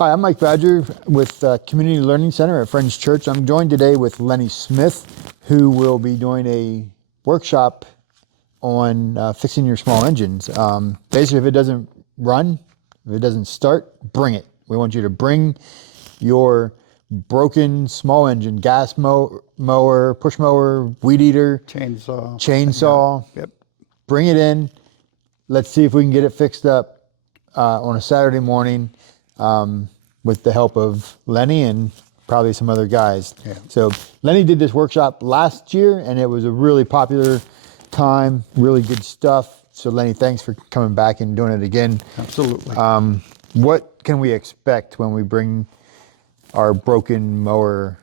Hi, I'm Mike Badger with Community Learning Center at Friends Church. I'm joined today with Lenny Smith, who will be doing a workshop on fixing your small engines. Basically, if it doesn't run, if it doesn't start, bring it. We want you to bring your broken small engine, gas mower, push mower, weed eater, chainsaw. Yep. Bring it in. Let's see if we can get it fixed up on a Saturday morning. With the help of Lenny and probably some other guys. Yeah. So Lenny did this workshop last year and it was a really popular time, really good stuff. So Lenny, thanks for coming back and doing it again. Absolutely. What can we expect when we bring our broken mower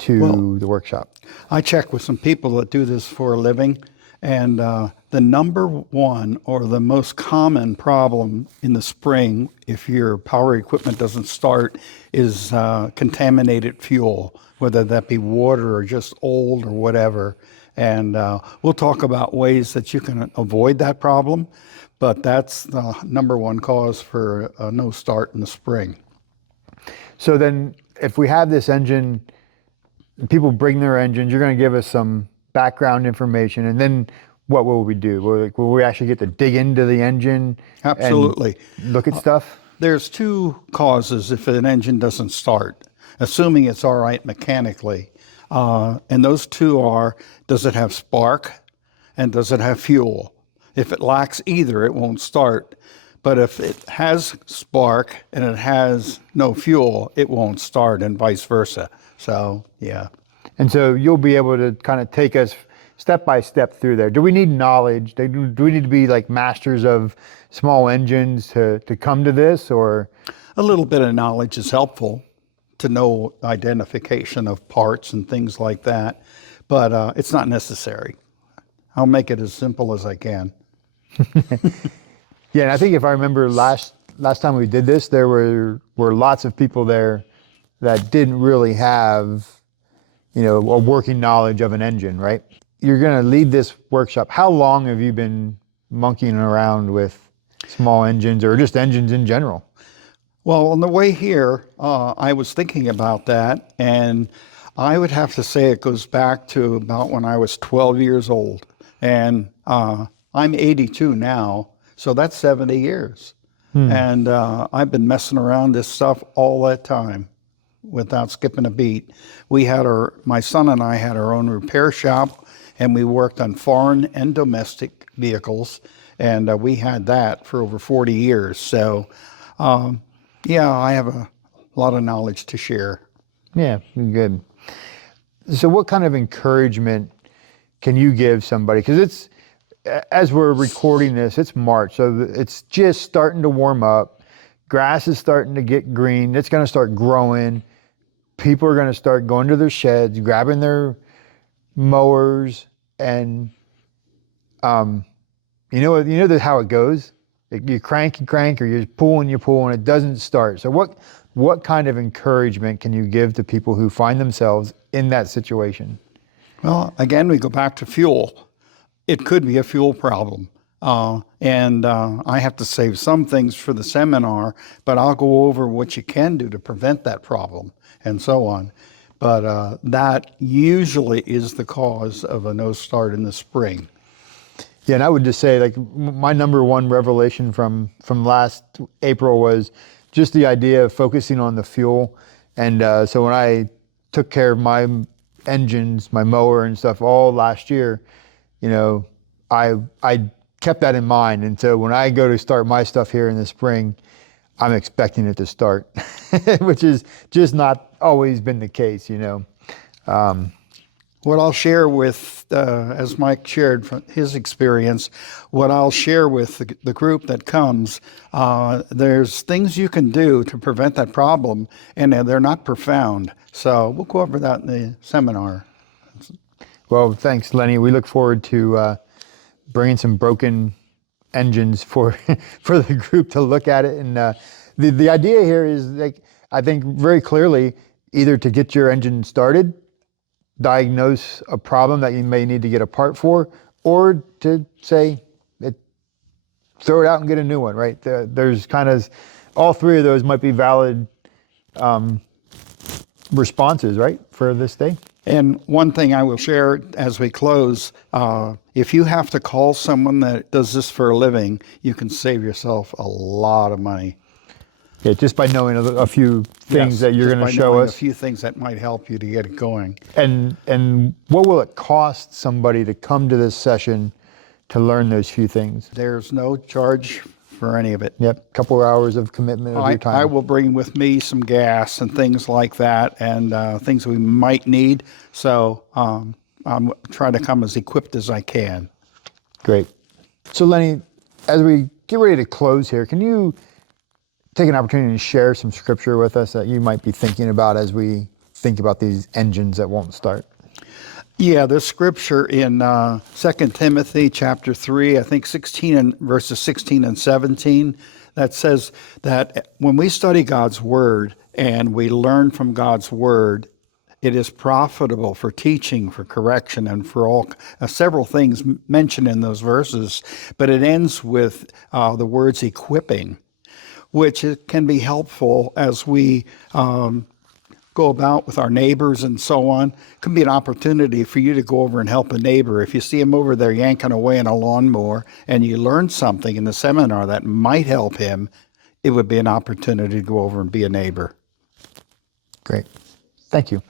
to the workshop? I check with some people that do this for a living, and the number one or the most common problem in the spring, if your power equipment doesn't start, is contaminated fuel, whether that be water or just old or whatever. And we'll talk about ways that you can avoid that problem, but that's the number one cause for a no start in the spring. So then if we have this engine, people bring their engines, you're going to give us some background information, and then what will we do? Will we actually get to dig into the engine? Absolutely. And look at stuff? There's two causes if an engine doesn't start, assuming it's all right mechanically. And those two are, does it have spark and does it have fuel? If it lacks either, it won't start. But if it has spark and it has no fuel, it won't start, and vice versa. So, yeah. And so you'll be able to kind of take us step by step through there. Do we need knowledge? Do we need to be like masters of small engines to come to this, or? A little bit of knowledge is helpful to know identification of parts and things like that, but it's not necessary. I'll make it as simple as I can. Yeah, and I think if I remember last time we did this, there were lots of people there that didn't really have, a working knowledge of an engine, right? You're going to lead this workshop. How long have you been monkeying around with small engines or just engines in general? Well, on the way here, I was thinking about that, and I would have to say it goes back to about when I was 12 years old. And I'm 82 now, so that's 70 years. And I've been messing around this stuff all that time without skipping a beat. My son and I had our own repair shop, and we worked on foreign and domestic vehicles, and we had that for over 40 years. So, yeah, I have a lot of knowledge to share. Yeah, good. So what kind of encouragement can you give somebody? Because as we're recording this, it's March, so it's just starting to warm up. Grass is starting to get green. It's going to start growing. People are going to start going to their sheds, grabbing their mowers, and you know how it goes. You crank, or you pull, and it doesn't start. So what kind of encouragement can you give to people who find themselves in that situation? Well, again, we go back to fuel. It could be a fuel problem. And I have to save some things for the seminar, but I'll go over what you can do to prevent that problem and so on. But that usually is the cause of a no start in the spring. Yeah, and I would just say, like, my number one revelation from last April was just the idea of focusing on the fuel. And so when I took care of my engines, my mower and stuff all last year, I kept that in mind. And so when I go to start my stuff here in the spring, I'm expecting it to start, which is just not always been the case, What I'll share with, as Mike shared from his experience, what I'll share with the group that comes, there's things you can do to prevent that problem, and they're not profound. So we'll go over that in the seminar. Well, thanks, Lenny. We look forward to bringing some broken engines for for the group to look at it. And the idea here is, like, I think very clearly, either to get your engine started, diagnose a problem that you may need to get a part for, or to say, throw it out and get a new one, right? There's kind of, all three of those might be valid responses, right, for this day. And one thing I will share as we close, if you have to call someone that does this for a living, you can save yourself a lot of money. Yeah, just by knowing a few things Yes, that you're just going by to show knowing us. a few things that might help you to get it going. And what will it cost somebody to come to this session to learn those few things? There's no charge for any of it. Yep, couple of hours of commitment of your I time. will bring with me some gas and things like that, and things we might need. So I'm trying to come as equipped as I can. Great. So Lenny, as we get ready to close here, can you take an opportunity to share some scripture with us that you might be thinking about as we think about these engines that won't start? Yeah, there's scripture in 2 Timothy chapter 3, I think 16 and verses 16 and 17, that says that when we study God's word and we learn from God's word, it is profitable for teaching, for correction, and for all several things mentioned in those verses. But it ends with the words equipping, which can be helpful as we go about with our neighbors and so on. It can be an opportunity for you to go over and help a neighbor. If you see him over there yanking away in a lawnmower and you learn something in the seminar that might help him, it would be an opportunity to go over and be a neighbor. Great. Thank you.